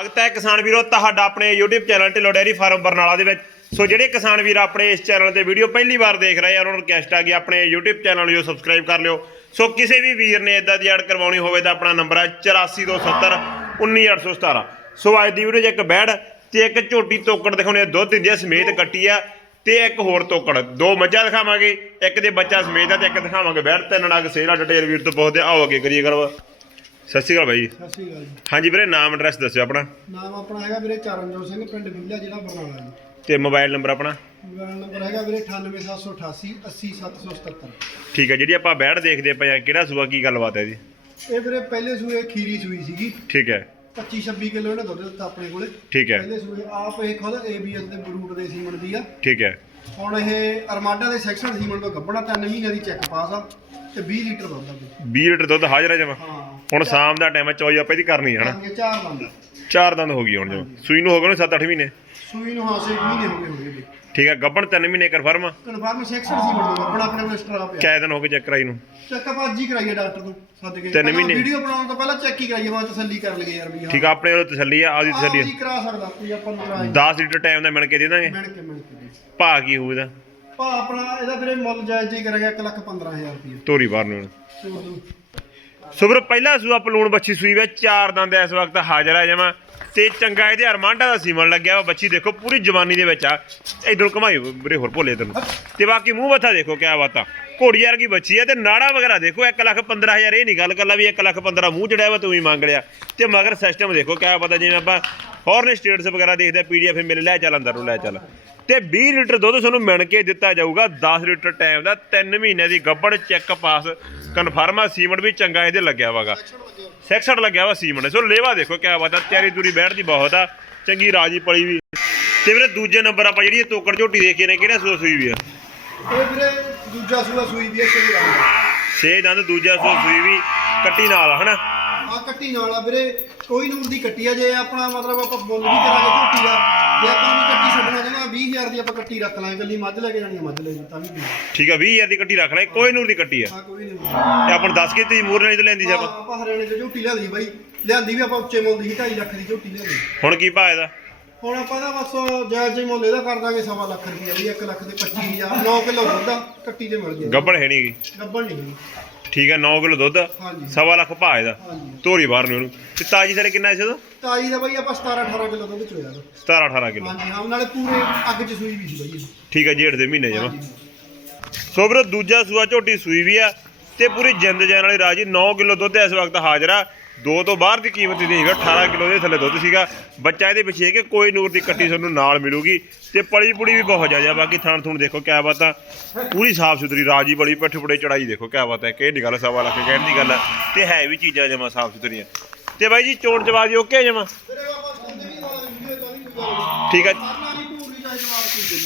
ਸਵਾਗਤ ਹੈ ਕਿਸਾਨ ਵੀਰੋ, ਤੁਹਾਡਾ ਆਪਣੇ YouTube channel Dhillon dairy farm Barnala ਦੇ ਵਿੱਚ। ਸੋ ਜਿਹੜੇ ਕਿਸਾਨ ਵੀਰ ਆਪਣੇ ਇਸ ਚੈਨਲ ਤੇ ਵੀਡੀਓ ਪਹਿਲੀ ਵਾਰ ਦੇਖ ਰਹੇ ਆ, ਉਹਨਾਂ ਨੂੰ ਰਿਕਵੈਸਟ ਆ ਕਿ ਆਪਣੇ YouTube ਚੈਨਲ ਨੂੰ ਸਬਸਕ੍ਰਾਈਬ ਕਰ ਲਿਓ। ਸੋ ਕਿਸੇ ਵੀ ਵੀਰ ਨੇ ਇਦਾਂ ਦੀ ਐਡ ਕਰਵਾਉਣੀ ਹੋਵੇ ਤਾਂ ਆਪਣਾ ਨੰਬਰ ਹੈ 8427 19817 ਸੋ ਅੱਜ ਦੀ ਵੀਡੀਓ 'ਚ ਇੱਕ ਬੈੜ ਤੇ ਇੱਕ ਝੋਟੀ ਤੋਕੜ ਦਿਖਾਉਣੀ ਆ। ਦੁੱਧ ਦਿੰਦੀ ਹੈ ਸਮੇਤ ਕੱਟੀ ਆ ਤੇ ਇੱਕ ਹੋਰ ਤੋਕੜ। ਦੋ ਮੱਝਾਂ ਦਿਖਾਵਾਂਗੇ, ਇੱਕ ਦੇ ਬੱਚਾ ਸਮੇਤ ਆ ਤੇ ਇੱਕ ਦਿਖਾਵਾਂਗੇ ਬੈੜ। ਤਿੰਨ ਨਗ ਸੇਲਾ ਡਿਟੇਲ ਵੀਰ ਤੋਂ ਪੁੱਛਦੇ ਆਓ ਅੱਗੇ ਕਰੀਏ ਕਰਵਾ ਸਤਿ ਸ਼੍ਰੀ ਅਕਾਲ ਬਾਈ ਜੀ। ਸਤਿ ਸ਼੍ਰੀ ਅਕਾਲ ਜੀ। ਹਾਂਜੀ ਵੀਰੇ ਨਾਮ ਐਡਰੈਸ ਦੱਸਿਓ ਆਪਣਾ। ਨਾਮ ਆਪਣਾ ਹੈਗਾ ਵੀਰੇ ਚਰਨਜੋਤ ਸਿੰਘ ਪਿੰਡ ਵਿਲਾ ਜ਼ਿਲ੍ਹਾ ਬਰਨਾਲਾ ਜੀ। ਤੇ ਮੋਬਾਈਲ ਨੰਬਰ ਆਪਣਾ? ਮੋਬਾਈਲ ਨੰਬਰ ਹੈਗਾ ਵੀਰੇ 98788 80777 ਠੀਕ ਹੈ ਜਿਹੜੀ ਆਪਾਂ ਬੈੜ ਦੇਖਦੇ ਪਏ ਆ ਕਿਹੜਾ ਸੂਆ ਕੀ ਗੱਲਬਾਤ ਹੈ ਜੀ? ਇਹ ਵੀਰੇ ਪਹਿਲੇ ਸੂਏ ਖੀਰੀ ਸੂਈ ਸੀਗੀ। ਠੀਕ ਹੈ। 25 26 ਕਿਲੋ ਇਹਨੇ ਦੁੱਧ ਦਿੱਤਾ ਆਪਣੇ ਕੋਲੇ। ਠੀਕ ਹੈ। ਪਹਿਲੇ ਸੂਏ ਆਪ ਇਹ ਖੁਦ ABS ਦੇ ਬਰੂਟ ਦੇ ਸੀਮਨ ਦੀ ਆ। ਠੀਕ ਹੈ। ਹੁਣ ਇਹ ਅਰਮਾਡਾ ਦੇ ਸੈਕਸ਼ਨ ਸੀਮਨ ਤੋਂ ਗੱਬਣਾ 3 ਮਹੀਨਿਆਂ ਦੀ ਚੈੱਕ ਪਾਸ ਆ ਤੇ 20 ਲੀਟਰ ਦੁੱਧ ਆ ਵੀਰੇ। 20 ਲੀਟਰ ਦੁੱਧ ਹਾਜ਼ਰ ਹੈ ਜਮਾ? ਹਾਂ। ਹੁਣ ਸ਼ਾਮ ਦਾ ਟਾਈਮ ਹੈ ਚੋਈ ਆਪਾਂ ਇਹਦੀ ਕਰਨੀ ਹੈ ਇਹ ਚਾਰ ਦੰਦ। ਚਾਰ ਦੰਦ ਹੋ ਗਈ ਹੁਣ ਜਮਾ। ਸੂਈ ਨੂੰ ਹੋ ਗਏ ਨੇ 7-8 ਮਹੀਨੇ? ਸੂਈ ਨੂੰ ਹਾਂ ਸੇ ਮਹੀਨੇ ਹੋ ਗਏ ਹੋਣਗੇ ਵੀ ਠੀਕ ਹੈ ਗੱਬਣ 3 ਮਹੀਨੇ ਕਨਫਰਮ ਕਨਫਰਮ ਸੈਕਸ਼ਨ ਸੀਮਨ ਤੋਂ ਗੱਬਣਾ ਆਪਣੇ ਕੋਲ ਪਿਆ ਕਿਆ ਦਿਨ ਹੋ ਗਏ ਚੈੱਕ ਕਰਾਈ ਨੂੰ। ਚੈੱਕਅਪ ਅੱਜ ਹੀ ਕਰਾਈਏ ਡਾਕਟਰ ਤੋਂ ਸੱਦ ਕੇ। ਤਿੰਨ ਮਹੀਨੇ। ਵੀਡੀਓ ਬਣਾਉਣ ਤੋਂ ਪਹਿਲਾਂ ਚੈੱਕ ਹੀ ਕਰਾਈਏ ਬਾਅਦ ਤਸੱਲੀ ਕਰ ਲਈਏ ਯਾਰ ਵੀ ਹਾਂ। ਠੀਕ ਆ ਆਪਣੇ ਵੱਲੋਂ ਤਸੱਲੀ ਆ ਆਹ ਤਸੱਲੀ ਜੀ ਕਰਾ ਸਕਦਾ ਕੋਈ ਆਪਾਂ ਨੂੰ ਕਰਾਏ। 10 ਲੀਟਰ ਟਾਈਮ ਦਾ ਮਿਲ ਕੇ ਦੇ ਦਾਂਗੇ। ਮਿਣ ਕੇ ਮਿਣ ਕੇ ਦੇ। ਭਾ ਕੀ ਹੋਊ ਇਹਦਾ? ਭਾ ਆਪਣਾ ਇਹਦਾ ਵੀਰੇ ਮੁੱਲ ਜਾਇਜ਼ ਹੀ ਕਰੇਗਾ 1 ਲੱਖ 15000 ਰੁਪਏ ਤੋਰੀ ਬਾਹਰ ਨੂੰ ਛੋੜ ਦੂੰ ਸੋ ਪਹਿਲਾ ਸੂਆ ਪਲੂਣ ਬੱਚੀ ਸੂਈ ਵਿੱਚ ਚਾਰ ਦੰਦ ਇਸ ਵਕਤ ਹਾਜ਼ਰ ਹੈ ਜਮਾ। ਤੇ ਚੰਗਾ ਇਹਦੇ ਅਰਮਾਂਡਾ ਦਾ ਸੀਮਨ ਲੱਗਿਆ ਵਾ ਬੱਚੀ ਦੇਖੋ ਪੂਰੀ ਜਵਾਨੀ ਦੇ ਵਿੱਚ ਆ। ਇਧਰ ਘਮਾਈ ਬਰੇ ਹੋਰ ਭੋਲੇ ਤੈਨੂੰ ਤੇ ਬਾਕੀ ਮੂੰਹ ਬੱਥਾ ਦੇਖੋ ਕਿਆ ਬਾਤਾਂ ਘੋੜੀ ਵਰਗੀ ਬੱਚੀ ਹੈ ਤੇ ਨਾੜਾ ਵਗੈਰਾ ਦੇਖੋ 1 ਲੱਖ 15000 ਇਹ ਨਹੀਂ ਗੱਲ ਕੱਲਾ ਵੀ 1 ਲੱਖ 15 ਮੂੰਹ ਚੜਿਆ ਵਾ, ਤੂੰ ਹੀ ਮੰਗ ਲਿਆ। ਤੇ ਮਗਰ ਸਿਸਟਮ ਦੇਖੋ ਕਿਆ ਪਤਾ ਜਿਵੇਂ ਆਪਾਂ ਫੋਰਨ ਸਟੇਟਸ ਵਗੈਰਾ ਦੇਖਦੇ ਪੀਡੀਐਫ ਮੇਰੇ ਲੈ ਚੱਲ, ਅੰਦਰ ਨੂੰ ਲੈ ਚੱਲ। ਤੇ 20 ਲੀਟਰ ਦੁੱਧ ਤੁਹਾਨੂੰ ਮਿਣ ਕੇ ਦਿੱਤਾ ਜਾਊਗਾ 10 ਲੀਟਰ ਟਾਈਮ ਦਾ 3 ਮਹੀਨੇ ਦੀ ਗੱਬੜ ਚੈੱਕ ਪਾਸ ਕਨਫਰਮ ਆ ਸੀਮਨ ਵੀ ਚੰਗਾ ਇਹਦੇ ਲੱਗਿਆ ਵਾਗਾ। ਸੈਕਸਡ ਲੱਗਿਆ ਵਾ ਸੀਮਨ ਸੋ ਲੇਵਾ ਦੇਖੋ ਕਿਆ ਬਾਤ ਆ ਤਿਆਰੀ ਦੂਰੀ ਬੈਠਦੀ ਬਹੁਤ ਆ ਚੰਗੀ ਰਾਜੀ ਪਲੀ ਵੀ। ਤੇ ਵੀਰੇ ਦੂਜੇ ਨੰਬਰ ਆਪਾਂ ਜਿਹੜੀ ਤੋਕੜ ਝੋਟੀ ਦੇਖੀ ਨੇ ਕਿਹੜਾ ਸੂਆ ਸੂਈ ਵੀ ਆ? ਇਹ ਵੀਰੇ ਦੂਜਾ ਸੂਆ ਸੂਈ ਵੀ ਹੈ ਛੇ ਰੰਗ ਛੇ ਦੰਦ ਦੂਜਾ ਸੂਆ ਸੂਈ ਵੀ ਕੱਟੀ ਨਾਲ ਆ ਹਨਾ? ਆ ਕੱਟੀ ਨਾਲ ਆ ਵੀਰੇ ਕੋਈ ਨੂਰ ਦੀ ਕੱਟੀ ਆ ਜੇ ਆਪਣਾ ਮਤਲਬ ਆਪਾਂ ਮੁੱਲ ਵੀ ਕਰਾਂਗੇ ਝੋਟੀ ਦਾ ਜੇ ਆਪਾਂ ਵੀ ਕੱਟੀ ਛੱਡਣਾ ਆ 20000 ਦੀ ਆਪਾਂ ਕੱਟੀ ਰੱਖ ਲਾਂਗੇ ਗੱਲੀ ਮੱਝ ਲੈ ਕੇ ਜਾਣੀ ਆ ਮੱਝ ਲੈ ਜੀ ਤਾਂ ਵੀ ਠੀਕ। ਠੀਕ ਆ 20000 ਦੀ ਕੱਟੀ ਰੱਖ ਲੈ ਕੋਈ ਨੂਰ ਦੀ ਕੱਟੀ ਆ। ਹਾਂ ਕੋਈ ਨਹੀਂ। ਤੇ ਆਪਾਂ ਨੂੰ ਦੱਸ ਕੇ ਤੀ ਮੂਰ ਨਾਲ ਤੋਂ ਲੈਂਦੀ ਹਾਂ, ਆਪਾਂ ਹਰਿਆਣੇ ਤੋਂ ਝੋਟੀ ਲਿਆਂਦੀ ਬਾਈ। ਲਿਆਂਦੀ ਵੀ ਆਪਾਂ ਉੱਚੇ ਮੁੱਲ ਦੀ ਸੀ 2.5 ਲੱਖ ਦੀ ਝੋਟੀ ਲਿਆਂਦੀ ਹੁਣ ਕੀ ਭਾਅ ਇਹਦਾ? ਹੁਣ ਆਪਾਂ ਦਾ ਬਸ ਜਾਇਜ਼ ਜਿਹੀ ਮੁੱਲ ਇਹਦਾ ਕਰ ਦਾਂਗੇ ਸਵਾ ਲੱਖ ਰੁਪਈਆ ਬਈ 1 ਲੱਖ ਦੇ 25000 9 ਕਿਲੋ ਦੁੱਧ ਆ, ਕੱਟੀ ਤੇ ਮਿਲ ਗਿਆ ਗੱਬੜ ਹੈ ਨਹੀਂ ਗੀ। ਗੱਬਣ ਨਹੀਂ ਹੈਗੀ। ਠੀਕ ਆ 9 ਕਿਲੋ ਦੁੱਧ ਹਾਂਜੀ। ਸਵਾ ਲੱਖ ਭਾਅ ਇਹਦਾ। ਹਾਂਜੀ। ਧੋਰੀ ਬਾਹਰ ਨੂੰ ਉਹਨੂੰ ਤੇ ਤਾਜੀ ਸਾਰੇ ਕਿੰਨਾ ਸੀ ਉਦੋਂ? ਤਾਈ ਦਾ ਬਾਈ ਆਪਾਂ 17 18 ਕਿਲੋ ਦੁੱਧ ਚੋਇਆ ਦਾ 17 18 ਕਿਲੋ। ਹਾਂਜੀ ਹਾਂ ਨਾਲੇ ਪੂਰੇ ਅੱਗ 'ਚ ਸੂਈ ਵੀ ਸੀ ਬਾਈ ਇਹ। ਠੀਕ ਆ ਜੇੜ ਦੇ ਮਹੀਨੇ ਜਮਾ ਹਾਂਜੀ। ਸੋ ਵੀਰੋ ਦੂਜਾ ਸੂਆ ਝੋਟੀ ਸੂਈ ਵੀ ਆ ਤੇ ਪੂਰੀ ਜਿੰਦ ਜਾਨ ਵਾਲੀ ਰਾਜੀ 9 ਕਿਲੋ ਦੁੱਧ ਇਸ ਵਕਤ ਹਾਜ਼ਰ ਆ। ਦੋ ਤੋਂ ਬਾਹਰ ਦੀ ਕੀਮਤ ਨਹੀਂ ਹੈਗਾ 18 ਕਿਲੋ ਦੇ ਥੱਲੇ ਦੁੱਧ ਸੀਗਾ। ਬੱਚਾ ਇਹਦੇ ਪਿੱਛੇ ਹੈ ਕਿ ਕੋਈ ਨੂਰ ਦੀ ਕੱਟੀ ਤੁਹਾਨੂੰ ਨਾਲ ਮਿਲੂਗੀ ਤੇ ਪਲੀ ਪੁੜੀ ਵੀ ਬਹੁਤ ਜ਼ਿਆਦਾ ਬਾਕੀ ਥਾਣ ਥੂਣ ਦੇਖੋ ਕਿਆ ਬਾਤ। ਆ ਪੂਰੀ ਸਾਫ਼ ਸੁਥਰੀ ਰਾਜੀ ਬੜੀ ਪਿੱਠ ਪੁੜੇ ਚੜਾਈ ਦੇਖੋ ਕਿਆ ਬਾਤ ਹੈ ਕਿ ਨਹੀਂ ਗੱਲ ਸਵਾ ਲੱਖ ਕਹਿਣ ਦੀ ਗੱਲ ਆ। ਤੇ ਹੈ ਵੀ ਚੀਜ਼ਾਂ ਜਮਾ ਸਾਫ਼ ਸੁਥਰੀਆਂ। ਤੇ ਬਾਈ ਜੀ, ਚੋਣ ਜਵਾਜੀ ਓਕੇ ਜਮਾ? ਵੀਰੇ ਠੀਕ ਆ।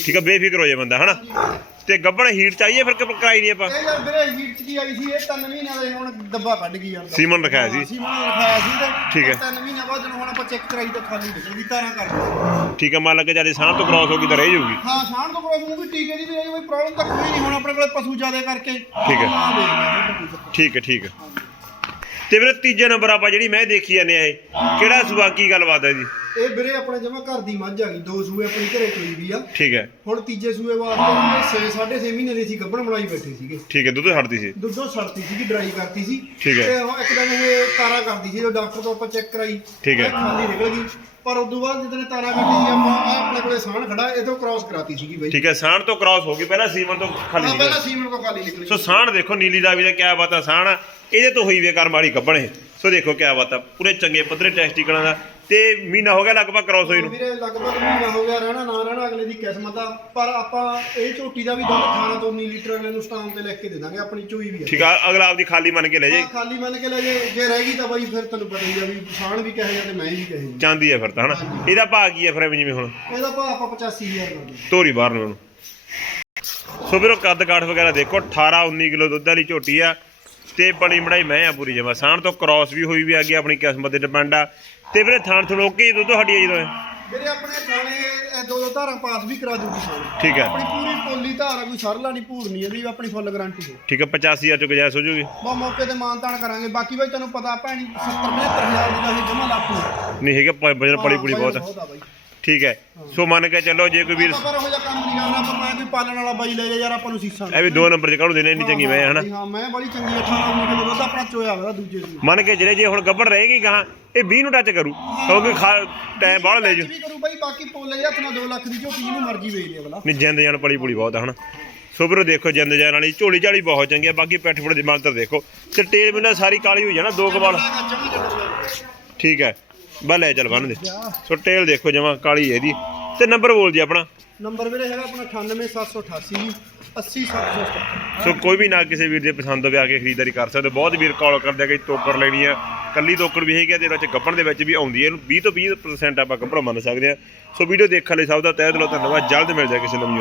ਠੀਕ ਆ ਬੇਫਿਕਰ ਹੋ ਜਾ ਬੰਦਾ ਹਨਾ ਤੇ ਗੱਬਣ ਹੀਟ ਚਾਹੀਏ ਫਿਰ ਕਿ ਕਰਾਈ ਨਹੀਂ ਆਪਾਂ ਇਹ ਯਾਰ ਵੀਰੇ ਹੀਟ 'ਚ ਕੀ ਆਈ ਸੀ ਇਹ 3 ਮਹੀਨਿਆਂ ਦੇ ਹੁਣ ਡੱਬਾ ਕੱਢ ਗਈ ਯਾਰ ਸੀਮਨ ਰਖਾਇਆ ਸੀ ਸੀਮਨ ਰਖਾਇਆ ਸੀ ਤੇ ਠੀਕ ਹੈ। 3 ਮਹੀਨਿਆਂ ਬਾਅਦ ਜਦੋਂ ਹੁਣ ਆਪਾਂ ਚੈੱਕ ਕਰਾਈ ਤਾਂ ਖਾਲੀ ਨਿਕਲ ਗਈ ਤਾਰਾਂ ਕਰ। ਠੀਕ ਆ ਮੰਨ ਲੱਗੇ ਜ਼ਿਆਦਾ ਸਾਹ ਤੋਂ ਕ੍ਰਾਸ ਹੋ ਗਈ ਤਾਂ ਰਹਿ ਜਾਊਗੀ ਹਾਂ ਸਾਣ ਤੋਂ ਕੋਲ ਨੂੰ ਵੀ ਟੀਕੇ ਦੀ ਵੀ ਰਹੀ ਕੋਈ ਪ੍ਰੋਬਲਮ ਤਾਂ ਕੋਈ ਨਹੀਂ ਹੁਣ ਆਪਣੇ ਕੋਲੇ ਪਸ਼ੂ ਜ਼ਿਆਦਾ ਕਰਕੇ ਠੀਕ ਹੈ। ਹਾਂ, ਠੀਕ ਹੈ ਠੀਕ ਹੈ ਤੇ ਵੀਰੇ ਤੀਜੇ ਨੰਬਰ ਆਪਾਂ ਜਿਹੜੀ ਮੈਂ ਦੇਖੀ ਜਾਂਦੇ ਆ ਇਹ ਕਿਹੜਾ ਸੂਆ ਕੀ ਗੱਲਬਾਤ ਹੈ ਜੀ। ਇਹ ਵੀਰੇ ਆਪਣੇ ਜਮਾ ਘਰ ਦੀ ਮੱਝ ਆ ਗਈ ਦੋ ਸੂਏ ਆਪਣੀ ਘਰੇ ਚੋਈ ਵੀ ਆ। ਠੀਕ ਹੈ। ਹੁਣ ਤੀਜੇ ਸੂਏ ਵਾਸਤੇ 6 6.5 ਮਹੀਨੇ ਦੀ ਸੀ ਗੱਭਣ ਬਣਾਈ ਬੈਠੇ ਸੀਗੇ। ਠੀਕ ਹੈ ਦੁੱਧ ਛੱਡਦੀ ਸੀ। ਦੁੱਧੋਂ ਸੜਤੀ ਸੀਗੀ ਡਰਾਈ ਕਰਤੀ ਸੀ। ਠੀਕ ਹੈ। ਤੇ ਉਹ ਇੱਕ ਦਿਨ ਇਹ ਤਾਰਾ ਕਰਦੀ ਸੀ ਜਦੋਂ ਡਾਕਟਰ ਤੋਂ ਆਪਾਂ ਚੈੱਕ ਕਰਾਈ ਠੀਕ ਹੈ। ਖਾਲੀ ਨਿਕਲ ਗਈ। ਪਰ ਉਦੋਂ ਬਾਅਦ ਜਦੋਂ ਤਾਰਾ ਕੱਢੀ ਸੀ ਆਪਾਂ ਆਪਣੇ ਕੋਲੇ ਸਾਣ ਖੜਾ ਇਹ ਤੋਂ ਕ੍ਰਾਸ ਕਰਾਤੀ ਸੀਗੀ ਬਾਈ। ਠੀਕ ਹੈ ਸਾਣ ਤੋਂ ਕ੍ਰਾਸ ਹੋ ਗਈ ਪਹਿਲਾਂ ਸੀਮਨ ਤੋਂ ਖਾਲੀ ਨਿਕਲ ਪਹਿਲਾਂ ਸੀਮਨ ਕੋ ਖਾਲੀ ਨਿਕਲੀ ਸੋ ਸਾਣ ਦੇਖੋ ਨੀਲੀ ਦਾ ਵੀ ਦਾ ਕਿਆ ਬਾਤ ਆ ਸਾਣ। ਇਹਦੇ ਤੋਂ ਹੋਈ ਵੇ ਕਰ ਮਾੜੀ ਕੱਢਣ ਇਹ। ਸੋ ਦੇਖੋ ਕਿਆ ਬਾਤ ਆ ਪੂਰੇ ਚੰਗੇ ਪੱਧਰੇ ਟੈਸਟੀਕਲਾਂ ਦਾ ਤੇ ਮਹੀਨਾ ਹੋ ਗਿਆ ਲਗਭਗ ਕ੍ਰਾਸ ਹੋਈ ਨੂੰ। ਵੀਰੇ ਲਗਭਗ ਮਹੀਨਾ ਹੋ ਗਿਆ ਰਹਿਣਾ ਨਾ ਰਹਿਣਾ ਅਗਲੇ ਦੀ ਕਿਸਮਤ ਆ। ਪਰ ਆਪਾਂ ਇਹ ਝੋਟੀ ਦਾ ਵੀ ਦੁੱਧ 18 ਤੋਂ 19 ਲੀਟਰ ਅਗਲੇ ਨੂੰ ਸਟਾਮ ਤੇ ਲਿਖ ਕੇ ਦੇ ਦਾਂਗੇ ਆਪਣੀ ਚੋਈ ਵੀ ਆ। ਠੀਕ ਆ ਅਗਲਾ ਆਪਦੀ ਖਾਲੀ ਮੰਨ ਕੇ ਲੈ ਜਾਈ ਹਾਂ, ਖਾਲੀ ਮੰਨ ਕੇ ਲੈ ਜੇ ਜੇ ਰਹਿ ਗਈ ਤਾਂ ਬਾਈ ਫਿਰ ਤੈਨੂੰ ਪਤਾ ਹੀ ਆ ਵੀ ਸਾਣ ਵੀ ਕਹੇ ਤੇ ਮੈਂ ਵੀ ਕਹੇ ਚਾਂਦੀ ਆ ਫਿਰ ਤਾਂ ਹਨਾ? ਇਹਦਾ ਭਾਅ ਕੀ ਆ ਫਿਰ ਐਵੇਂ ਜਿਵੇਂ ਹੁਣ? ਇਹਦਾ ਭਾਅ ਆਪਾਂ 85000 ਕਰਦੇ ਧੋਰੀ ਬਾਹਰ ਨੂੰ ਸੋ ਵੀਰੋ ਕੱਦ ਕਾਠ ਵਗੈਰਾ ਦੇਖੋ 18 19 ਕਿਲੋ ਦੁੱਧ ਵਾਲੀ ਝੋਟੀ ਆ। ਤੇ ਬਣੀ ਬਣਾਈ ਮੈਂ ਆ ਪੂਰੀ ਜਮਾ। ਸਾਣ ਤੋਂ ਕ੍ਰਾਸ ਵੀ ਹੋਈ ਵੀ ਆ ਗਈ ਆਪਣੀ ਕਿਸਮਤ ਤੇ ਡਿਪੈਂਡ ਆ। ਤੇ ਵੀਰੇ ਥਾਣ ਥਣੋਕੇ ਦੁੱਧ ਹੱਡੀ ਜਦੋਂ ਇਹ। ਵੀਰੇ ਆਪਣੇ ਥਾਣੇ ਦੋ ਦੋ ਧਾਰਾਂ ਪਾਸ ਵੀ ਕਰਾ ਦੂਗੀ ਸਾਨੂੰ ਠੀਕ ਹੈ। ਆਪਣੀ ਪੂਰੀ ਪੋਲੀ ਧਾਰ ਕੋਈ ਸਰਲਾ ਨਹੀਂ ਭੂਰ ਨਹੀਂ ਇਹਦੀ ਆਪਣੀ ਫੁੱਲ ਗਾਰੰਟੀ ਹੈ। ਠੀਕ ਹੈ 85000 ਚ ਗੁਜਾਇਸ਼ ਹੋ ਜੂਗੀ ਮੌਕੇ ਤੇ ਮਾਨਤਾਨ ਕਰਾਂਗੇ। ਬਾਕੀ ਬਈ ਤੈਨੂੰ ਪਤਾ ਭੈਣੀ 70 75000 ਦੀ ਜਮਾ ਲੱਖ ਨੂੰ। ਨਹੀਂ ਹੈਗਾ ਪ- ਵਜਨ ਪੜੀ ਪੂਰੀ ਬਹੁਤ ਹੈ। ਬਹੁਤ ਆ ਬਾਈ। ਠੀਕ ਹੈ। ਸੋ ਮੰਨ ਕੇ ਚੱਲੋ ਜੇ ਕੋਈ ਵੀਰ ਆਪਾਂ ਪਰ ਉਹ ਜਿਹਾ ਕੰਮ ਨਹੀਂ ਕਰਨਾ ਆਪਾਂ ਮੈਂ ਕੋਈ ਪਾਲਣ ਵਾਲਾ ਬਾਈ ਲੈ ਜਾ ਯਾਰ ਆਪਾਂ ਨੂੰ ਸੀਸਾਂ ਇਹ ਵੀ ਦੋ ਨੰਬਰ ਚ ਕਾਹਨੂੰ ਦੇਣੇ ਇੰਨੀ ਚੰਗੀ ਮੈਂ ਹਨਾ? ਹਾਂ ਮੈਂ ਬੜੀ ਚੰਗੀ 18 19 ਕਿਲੋ ਦੁੱਧ ਆਪਣਾ ਚੋਇਆ ਵਾ ਦੂਜੇ ਮੰਨ ਕੇ ਜਿਹੜੇ ਜੇ ਹੁਣ ਗੱਬੜ ਰਹੇਗੀ ਗਾਹਾਂ ਇਹ 20 ਨੂੰ ਟੱਚ ਕਰੂ ਕਿਉਂਕਿ ਟਾਈਮ ਬਾਹਲਾ ਲੈ ਜੂ। ਵੀ ਕਰੂ ਬਾਈ ਬਾਕੀ ਪੋਲੇ ਹੱਥ ਨਾਲ 2 ਲੱਖ ਦੀ ਝੋਟੀ ਜਿਹਨੂੰ ਮਰਜ਼ੀ ਵੇਚ ਦੇ ਅਗਲਾ। ਨਹੀਂ ਜਿੰਦ ਜਾਨ ਪੜੀ ਪੂਰੀ ਬਹੁਤ ਆ ਹਨਾ? ਸੋ ਵੀਰੋ ਦੇਖੋ ਜਿੰਦ ਜਾਨ ਵਾਲੀ ਝੋਲੀ ਝਾਲੀ ਬਹੁਤ ਚੰਗੀ ਆ ਬਾਕੀ ਪੈਠ ਫੁੱਟ ਦੀ ਮੰਤਰ ਦੇਖੋ। ਤੇ ਟੇਲ ਬਿਨਾ ਸਾਰੀ ਕਾਲੀ ਹੋਈ ਜਾਣਾ ਦੋ ਕਵਾਲ ਠੀਕ ਹੈ। ਬਾ ਲੈ ਚੱਲ ਬੰਨ ਦੇ। ਸੋ ਟੇਲ ਦੇਖੋ ਜਮਾ ਕਾਲੀ ਹੈ ਇਹਦੀ। ਤੇ ਨੰਬਰ ਬੋਲ ਜੀ ਆਪਣਾ। ਨੰਬਰ ਵੀਰੇ ਹੈਗਾ ਆਪਣਾ 98788 80767 ਸੋ ਕੋਈ ਵੀ ਨਾ ਕਿਸੇ ਵੀਰ ਦੇ ਪਸੰਦ ਹੋਵੇ ਆ ਕੇ ਖਰੀਦਦਾਰੀ ਕਰ ਸਕਦੇ ਹੋ। ਬਹੁਤ ਵੀਰ ਕਾਲ ਕਰਦੇ ਆ ਕਿ ਤੋਕੜ ਲੈਣੀ ਆ। ਕੱਲੀ ਤੋਕੜ ਵੀ ਹੈਗੀ ਆ ਤੇ ਇਹਦੇ ਵਿੱਚ ਗੱਪਣ ਦੇ ਵਿੱਚ ਵੀ ਆਉਂਦੀ ਹੈ ਇਹਨੂੰ 20 ਤੋਂ 20% ਆਪਾਂ ਗੱਪਣ ਮੰਨ ਸਕਦੇ ਆ। ਸੋ ਵੀਡੀਓ ਦੇਖਣ ਲਈ ਸਭ ਦਾ ਤਹਿ ਦਿਲੋਂ ਧੰਨਵਾਦ। ਜਲਦ ਮਿਲ ਜਾਏ ਕਿਸੇ ਨਵੀਂ